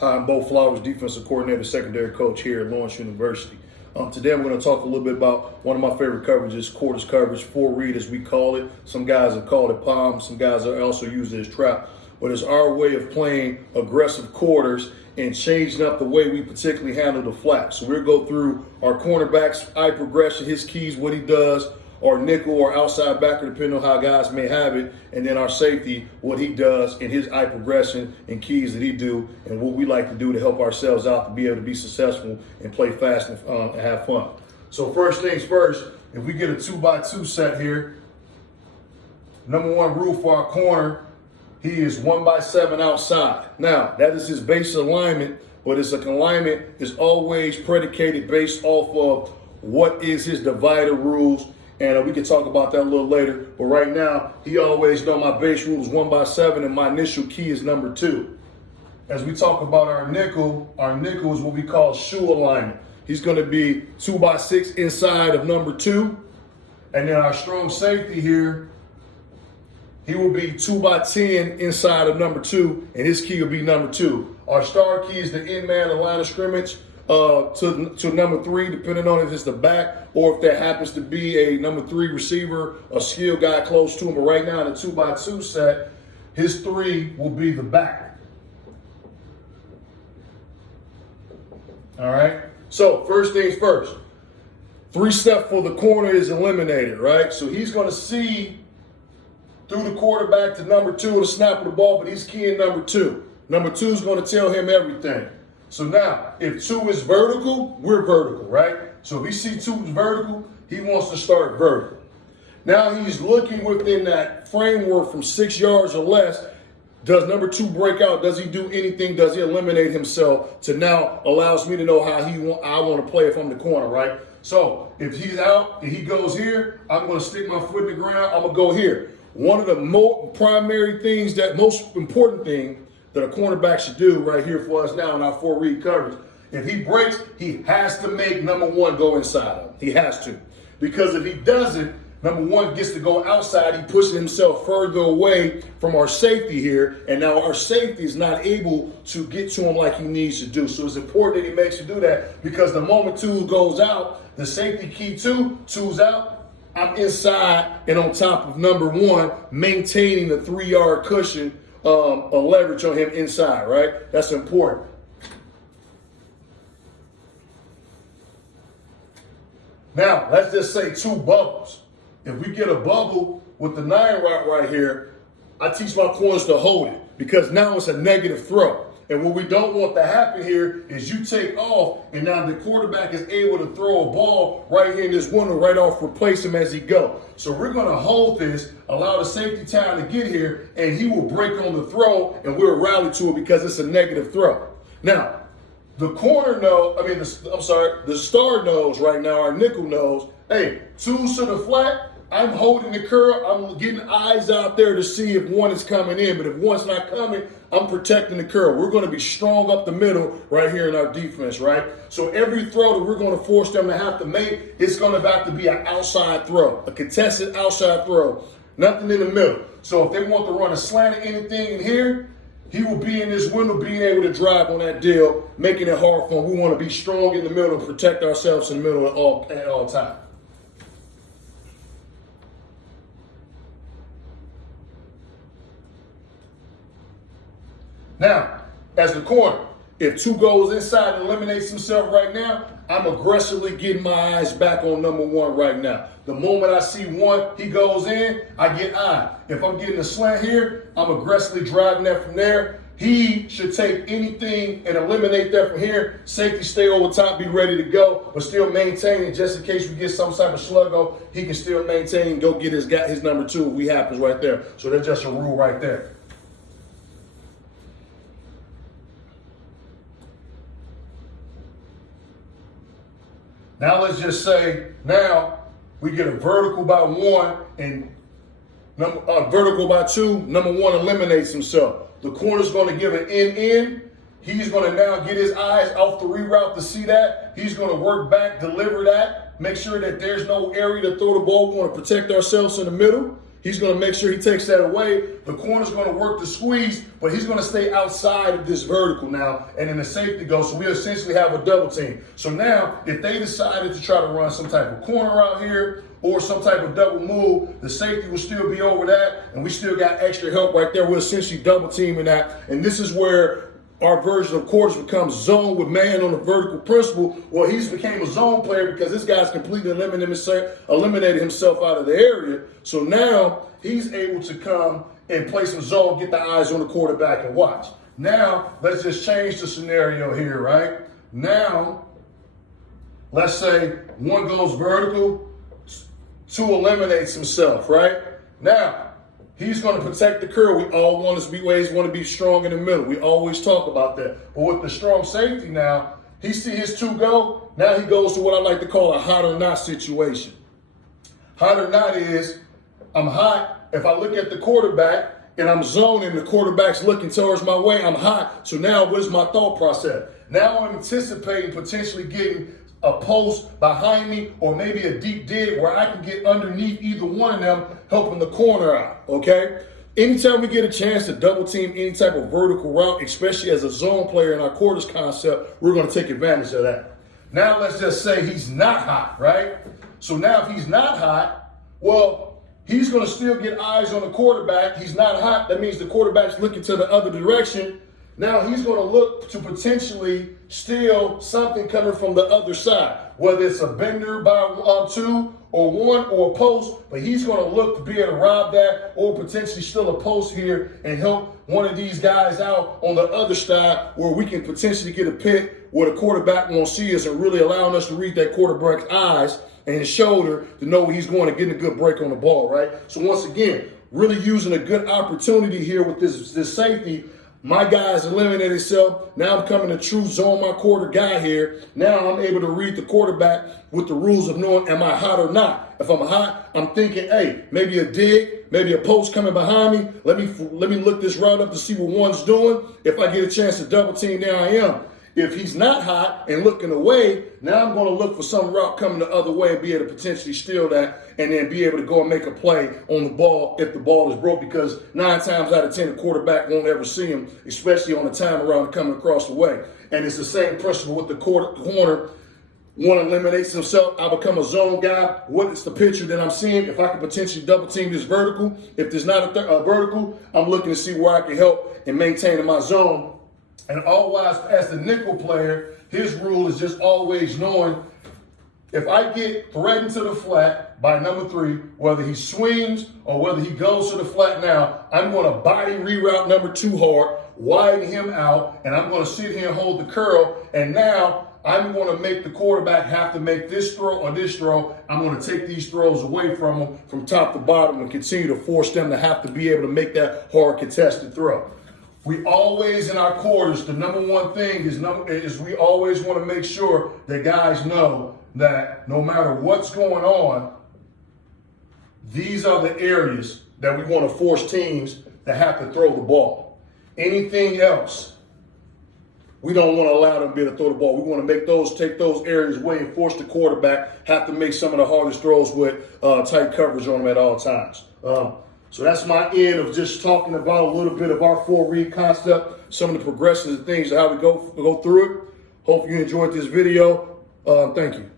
Hi, I'm Bo Flowers, defensive coordinator, secondary coach here at Lawrence University. Today I'm going to talk a little bit about one of my favorite coverages, quarters coverage, four read as we call it. Some guys have called it palm, some guys are also use it as trap. But it's our way of playing aggressive quarters and changing up the way we particularly handle the flat. So we'll go through our cornerback's eye progression, his keys, what he does, or nickel or outside backer, depending on how guys may have it, and then our safety, what he does and his eye progression and keys that he do, and what we like to do to help ourselves out to be able to be successful and play fast and have fun. So first things first, if we get a 2x2 set here, number one rule for our corner, he is 1x7 outside. Now, that is his base alignment, but his alignment is always predicated based off of what is his divider rules. And we can talk about that a little later. But right now, he always know my base rule is 1x7 and my initial key is number 2. As we talk about our nickel is what we call shoe alignment. He's going to be 2x6 inside of number 2. And then our strong safety here, he will be 2x10 inside of number 2, and his key will be number 2. Our star key is the end man, the line of scrimmage, to number 3, depending on if it's the back or if there happens to be a number 3 receiver, a skilled guy close to him. But right now in the 2x2 set, his 3 will be the back. All right. So first things first, 3-step for the corner is eliminated, right? So he's going to see through the quarterback to number 2 to snap of the ball, but he's keying number 2. Number 2 is going to tell him everything. So now, if 2 is vertical, we're vertical, right? So if he sees 2 is vertical, he wants to start vertical. Now he's looking within that framework from 6 yards or less. Does number 2 break out? Does he do anything? Does he eliminate himself to now allows me to know how I want to play if I'm the corner, right? So if he's out and he goes here, I'm going to stick my foot in the ground. I'm going to go here. One of the primary things, most important thing that a cornerback should do right here for us now in our 4 read coverage, if he breaks, he has to make number 1 go inside of him. He has to. Because if he doesn't, number 1 gets to go outside. He pushes himself further away from our safety here. And now our safety is not able to get to him like he needs to do. So it's important that he makes you do that, because the moment 2 goes out, the safety key 2's out, I'm inside and on top of number 1, maintaining the 3-yard cushion, a leverage on him inside, right? That's important. Now, let's just say 2 bubbles. If we get a bubble with the 9 route right here, I teach my corners to hold it, because now it's a negative throw. And what we don't want to happen here is you take off, and now the quarterback is able to throw a ball right here in this window, right off, replace him as he go. So we're going to hold this, allow the safety time to get here, and he will break on the throw, and we'll rally to it because it's a negative throw. Now, the corner knows, the star knows right now, our nickel knows, hey, 2's to the flat, I'm holding the curl, I'm getting eyes out there to see if 1 is coming in, but if 1's not coming, I'm protecting the curl. We're going to be strong up the middle right here in our defense, right? So every throw that we're going to force them to have to make, it's going to have to be an outside throw, a contested outside throw, nothing in the middle. So if they want to run a slant or anything in here, he will be in this window being able to drive on that deal, making it hard for him. We want to be strong in the middle and protect ourselves in the middle at all times. Now, as the corner, if 2 goes inside and eliminates himself right now, I'm aggressively getting my eyes back on number 1 right now. The moment I see 1, he goes in, I get eye. If I'm getting a slant here, I'm aggressively driving that from there. He should take anything and eliminate that from here. Safety stay over top, be ready to go, but still maintaining, just in case we get some type of sluggo, he can still maintain and go get his number 2 if we happens right there. So that's just a rule right there. Now let's just say now we get a vertical by 1 and vertical by 2. Number 1 eliminates himself. The corner's going to give an in. He's going to now get his eyes off the reroute to see that. He's going to work back, deliver that, make sure that there's no area to throw the ball. We want to protect ourselves in the middle. He's going to make sure he takes that away. The corner's going to work the squeeze, but he's going to stay outside of this vertical now, and then the safety goes. So we essentially have a double team. So now, if they decided to try to run some type of corner out here or some type of double move, the safety will still be over that, and we still got extra help right there. We're essentially double teaming that, and this is where our version of quarters becomes zone with man on the vertical principle. Well, he's became a zone player because this guy's completely eliminated himself out of the area. So now he's able to come and play some zone, get the eyes on the quarterback and watch. Now, let's just change the scenario here, right? Now, let's say one goes vertical, two eliminates himself, right? Now, he's going to protect the curl. We always want to be strong in the middle. We always talk about that. But with the strong safety now, he see his two go. Now he goes to what I like to call a hot or not situation. Hot or not is, I'm hot. If I look at the quarterback and I'm zoning, the quarterback's looking towards my way, I'm hot. So now what's my thought process? Now I'm anticipating potentially getting a post behind me or maybe a deep dig where I can get underneath either one of them, helping the corner out, okay? Anytime we get a chance to double team any type of vertical route, especially as a zone player in our quarters concept, we're going to take advantage of that. Now let's just say he's not hot, right? So now if he's not hot, well, he's going to still get eyes on the quarterback. He's not hot. That means the quarterback's looking to the other direction. Now he's going to look to potentially steal something coming from the other side, whether it's a bender by two or one or a post, but he's going to look to be able to rob that or potentially steal a post here and help one of these guys out on the other side where we can potentially get a pick where the quarterback won't see us and really allowing us to read that quarterback's eyes and his shoulder to know he's going to get a good break on the ball, right? So once again, really using a good opportunity here with this safety. My guy's eliminated himself. Now I'm coming a true zone my quarter guy here. Now I'm able to read the quarterback with the rules of knowing, am I hot or not? If I'm hot, I'm thinking, hey, maybe a dig, maybe a post coming behind me. Let me look this route up to see what one's doing. If I get a chance to double team, there I am. If he's not hot and looking away, now I'm going to look for some route coming the other way and be able to potentially steal that and then be able to go and make a play on the ball if the ball is broke, because 9 times out of 10, the quarterback won't ever see him, especially on the time around coming across the way. And it's the same principle with the corner. One eliminates himself. I become a zone guy. What is the picture that I'm seeing? If I can potentially double team this vertical, if there's not a vertical, I'm looking to see where I can help and maintain my zone. And always, as the nickel player, his rule is just always knowing if I get threatened to the flat by number 3, whether he swings or whether he goes to the flat now, I'm going to body reroute number 2 hard, widen him out, and I'm going to sit here and hold the curl. And now I'm going to make the quarterback have to make this throw or this throw. I'm going to take these throws away from him from top to bottom and continue to force them to have to be able to make that hard contested throw. We always, in our quarters, the number one thing is we always want to make sure that guys know that no matter what's going on, these are the areas that we want to force teams to have to throw the ball. Anything else, we don't want to allow them to be able to throw the ball. We want to take those areas away and force the quarterback have to make some of the hardest throws with tight coverage on them at all times. So that's my end of just talking about a little bit of our 4-read concept, some of the progressions and things, how we go through it. Hope you enjoyed this video. Thank you.